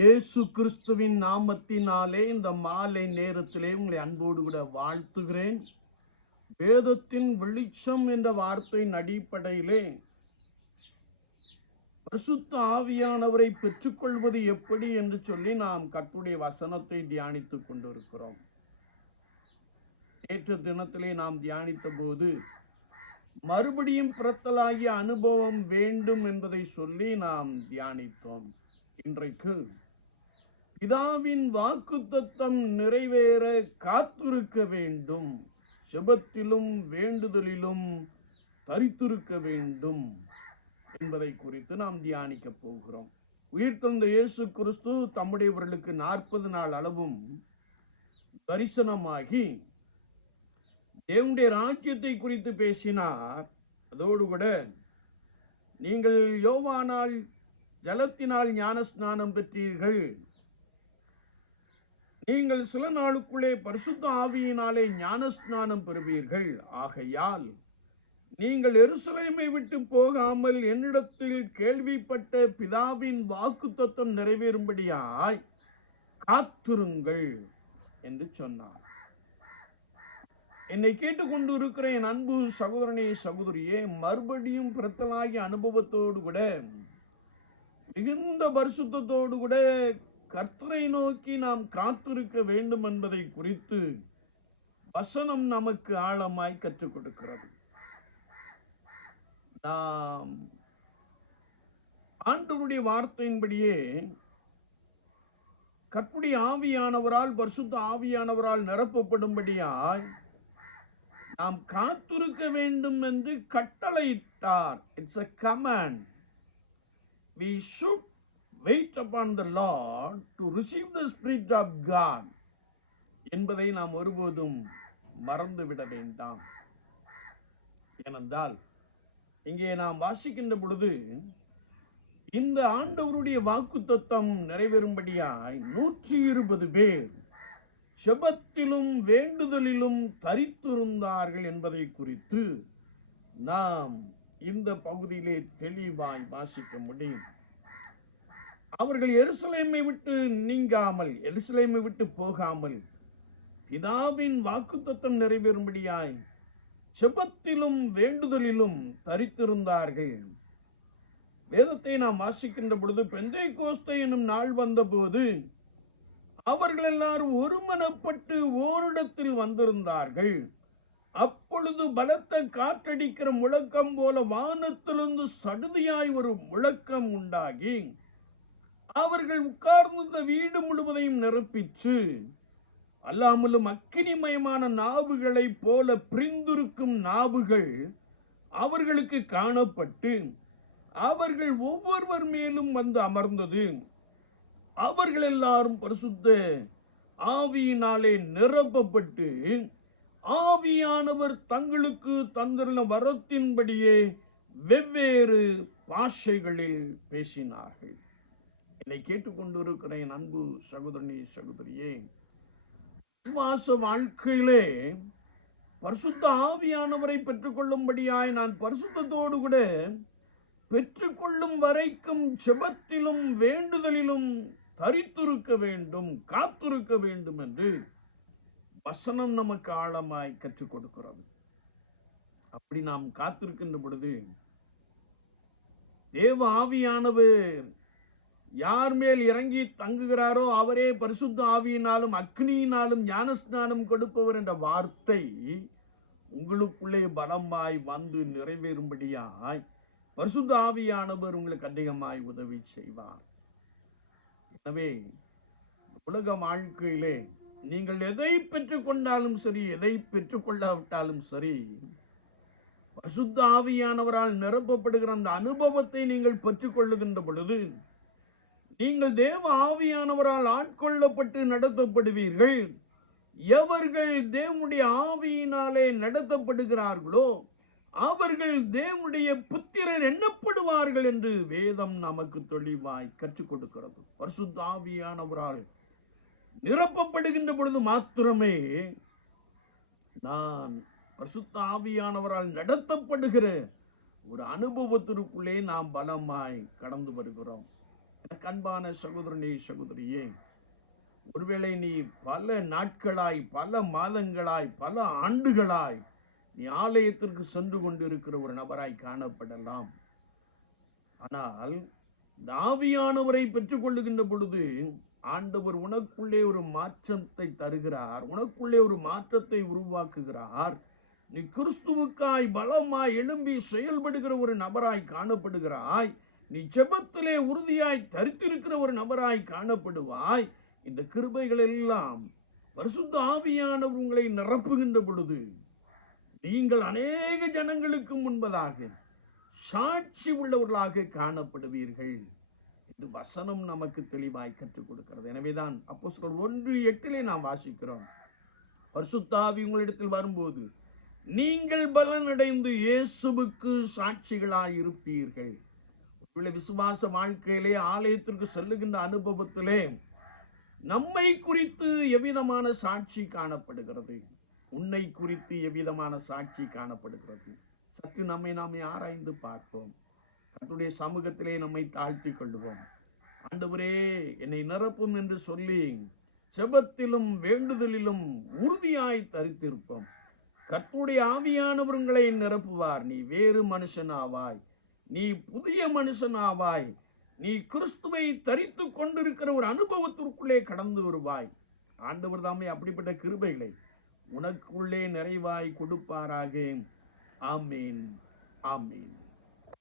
இயேசு கிறிஸ்துவின் நாமத்தினாலே இந்த மாலை நேரத்திலே உங்களை அன்போடு கூட வாழ்த்துகிறேன். வேதத்தின் வெளிச்சம் என்ற வார்த்தையின் அடிப்படையிலே பரிசுத்த ஆவியானவரை பெற்றுக்கொள்வது எப்படி என்று சொல்லி நாம் கட்டுடைய வசனத்தை தியானித்துக் கொண்டிருக்கிறோம். நேற்று தினத்திலே நாம் தியானித்த போது மறுபடியும் பிறத்தலாகிய அனுபவம் வேண்டும் என்பதை சொல்லி நாம் தியானித்தோம். இன்றைக்கு பிதாவின் வாக்குத்தத்தம் நிறைவேற காத்திருக்க வேண்டும். செபத்திலும் வேண்டுதலிலும் தரித்திருக்க வேண்டும் என்பதை குறித்து நாம் தியானிக்கப் போகிறோம். உயிர்த்தந்த இயேசு கிறிஸ்து தம்முடையவர்களுக்கு நாற்பது நாள் அளவும் தரிசனமாகி தேவனுடைய ராஜ்யத்தை குறித்து பேசினார். அதோடு கூட நீங்கள் யோவானால் ஜலத்தினால் ஞானஸ்நானம் பெற்றீர்கள். நீங்கள் சில நாளுக்குள்ளே பரிசுத்த ஆவியினாலே ஞானஸ்நானம் பெறுவீர்கள். ஆகையால் நீங்கள் எருசலேமை விட்டு போகாமல் என்னிடத்தில் கேள்விப்பட்ட பிதாவின் வாக்குத்தத்தம் நிறைவேறும்படியாய் காத்திருங்கள் என்று சொன்னார். என்னை கேட்டுக்கொண்டு இருக்கிற என் அன்பு சகோதரனே சகோதரியே மறுபடியும் பிறத்தலாகிய அனுபவத்தோடு கூட மிகுந்த பரிசுத்தோடு கூட கர்த்தரை நோக்கி நாம் காத்திருக்க வேண்டும் என்பதை குறித்து வசனம் நமக்கு ஆழமாய் கற்றுக் கொடுக்கிறது. நாம் ஆண்டவருடைய வார்த்தையின்படியே கற்புடைய ஆவியானவரால் பரிசுத்த ஆவியானவரால் நிரப்பப்படும்படியாய் நாம் காத்திருக்க வேண்டும் என்று கட்டளையிட்டார். It's a command we should wait upon the lord to receive the spirit of God என்பதை நாம் ஒருபோதும் மறந்துவிட வேண்டாம். ஏனென்றால் இங்கே நாம் வாசிக்கின்ற பொழுது இந்த ஆண்டவருடைய வாக்குத்தத்தம் நிறைவேறும்படியாய் நூற்றி இருபது பேர் செபத்திலும் வேண்டுதலிலும் தரித்திருந்தார்கள் என்பதை குறித்து நாம் இந்த பகுதியிலே தெளிவாய் வாசிக்க முடியும். அவர்கள் எருசலேமை விட்டு நீங்காமல் எருசலேமை விட்டு போகாமல் பிதாவின் வாக்குத்தத்தம் நிறைவேறும்படியாய் செபத்திலும் வேண்டுதலிலும் தரித்திருந்தார்கள். வேதத்தை நாம் வாசிக்கின்ற பொழுது பெந்தை கோஸ்தை என்னும் நாள் வந்தபோது அவர்கள் எல்லாரும் ஒருமனப்பட்டு ஓரிடத்தில் வந்திருந்தார்கள். அப்பொழுது பலத்த காற்றடிக்கிற முழக்கம் போல வானத்திலிருந்து சடுதியாய் ஒரு முழக்கம் உண்டாகி அவர்கள் உட்கார்ந்திருந்த வீடு முழுவதையும் நிரப்பிச்சு அல்லாமலும் அக்கினிமயமான நாவுகளைப் போல பிரிந்திருக்கும் நாவுகள் அவர்களுக்கு காணப்பட்டு அவர்கள் ஒவ்வொருவர் மேலும் வந்து அமர்ந்தது. அவர்கள் எல்லாரும் பரிசுத்த ஆவியினாலே நிரப்பப்பட்டு ஆவியானவர் தங்களுக்கு தந்திருந்த வரத்தின்படியே வெவ்வேறு பாஷைகளில் பேசினார்கள். என்னை கேட்டுக்கொண்டிருக்கிற என் அன்பு சகோதரி சகோதரியே விசுவாச வாழ்க்கையிலே பரிசுத்த ஆவியானவரை பெற்றுக்கொள்ளும்படியாய் நான் பரிசுத்தத்தோடு கூட பெற்றுக்கொள்ளும் வரைக்கும் செபத்திலும் வேண்டுதலிலும் தரித்திருக்க வேண்டும் காத்திருக்க வேண்டும் என்று வசனம் நமக்கு ஆழமாய் கற்றுக் கொடுக்கிறது. அப்படி நாம் காத்திருக்கின்ற பொழுது தேவ ஆவியானவர் யார் மேல் இறங்கி தங்குகிறாரோ அவரே பரிசுத்த ஆவியினாலும் அக்னியினாலும் ஞானஸ்நானம் கொடுப்பவர் என்ற வார்த்தை உங்களுக்குள்ளே பலமாய் வந்து நிறைவேறும்படியாய் பரிசுத்த ஆவியானவர் உங்களுக்கு அதிகமாய் உதவி செய்வார். எனவே உலக வாழ்க்கையிலே நீங்கள் எதை பெற்றுக்கொண்டாலும் சரி எதை பெற்றுக்கொள்ளாவிட்டாலும் சரி பரிசுத்த ஆவியானவரால் நிரப்பப்படுகிற அந்த அனுபவத்தை நீங்கள் பெற்றுக்கொள்ளுகின்ற பொழுது நீங்கள் தேவ ஆவியானவரால் ஆட்கொள்ளப்பட்டு நடத்தப்படுவீர்கள். எவர்கள் தேவனுடைய ஆவியினாலே நடத்தப்படுகிறார்களோ அவர்கள் தேவனுடைய புத்திரர் எண்ணப்படுவார்கள் என்று வேதம் நமக்கு தெளிவாய் கற்றுக் கொடுக்கிறது பரிசுத்த ஆவியானவரால் நிரப்பப்படுகின்ற பொழுது மாத்திரமே நான் பரிசுத்த ஆவியானவரால் நடத்தப்படுகிற ஒரு அனுபவத்திற்குள்ளே நாம் பலமாய் கடந்து வருகிறோம். அன்பான சகோதரனே சகோதரியே ஒருவேளை நீ பல நாட்களாய் பல மாதங்களாய் பல ஆண்டுகளாய் நீ ஆலயத்திற்கு சென்று கொண்டிருக்கிற ஒரு நபராய் காணப்படலாம். ஆனால் தாவியானவரை பெற்றுக்கொள்ளுகின்ற பொழுது ஆண்டவர் உனக்குள்ளே ஒரு மாற்றத்தை தருகிறார் உனக்குள்ளே ஒரு மாற்றத்தை உருவாக்குகிறார். நீ கிறிஸ்துவுக்காய் பலமாய் எழும்பி செயல்படுகிற ஒரு நபராய் காணப்படுகிறாய். நீ ஜெபத்திலே உறுதியாய் தரித்திருக்கிற ஒரு நபராய் காணப்படுவாய். இந்த கிருபைகள் எல்லாம் பரிசுத்த ஆவியானவர் உங்களை நிரப்புகின்ற பொழுது நீங்கள் அநேக ஜனங்களுக்கு முன்பதாக சாட்சி உள்ளவர்களாக காணப்படுவீர்கள் என்று வசனம் நமக்கு தெளிவாய் கற்றுக் கொடுக்கிறது. எனவேதான் அப்போ ஒன்று எட்டிலே நாம் வாசிக்கிறோம். பரிசுத்தாவி உங்களிடத்தில் வரும்போது நீங்கள் பலனடைந்து இயேசுவுக்கு சாட்சிகளாய் இருப்பீர்கள். பிள்ளை விசுவாச வாழ்க்கையிலே ஆலயத்திற்கு செல்லுகின்ற அனுபவத்திலே நம்மை குறித்து எவ்விதமான சாட்சி காணப்படுகிறது? உன்னை குறித்து எவ்விதமான சாட்சி காணப்படுகிறது? சற்று நம்மை நாம் ஆராய்ந்து பார்ப்போம். கத்துடைய சமூகத்திலே நம்மை தாழ்த்தி கொள்வோம் ஆண்டவரே என்னை நிரப்பும் என்று சொல்லி செபத்திலும் வேண்டுதலிலும் உறுதியாய் தரித்திருப்போம். கர்த்தருடைய ஆவியானவர் உங்களை நிரப்புவார். நீ வேறு மனுஷனாவாய். நீ புதிய மனுஷனாவாய். நீ கிறிஸ்துவை தரித்து கொண்டிருக்கிற ஒரு அனுபவத்திற்குள்ளே கடந்து வருவாய். ஆண்டவர் தாமே அப்படிப்பட்ட கிருபைகளை உனக்குள்ளே நிறைவாய் கொடுப்பாராக. ஆமீன். ஆமீன்.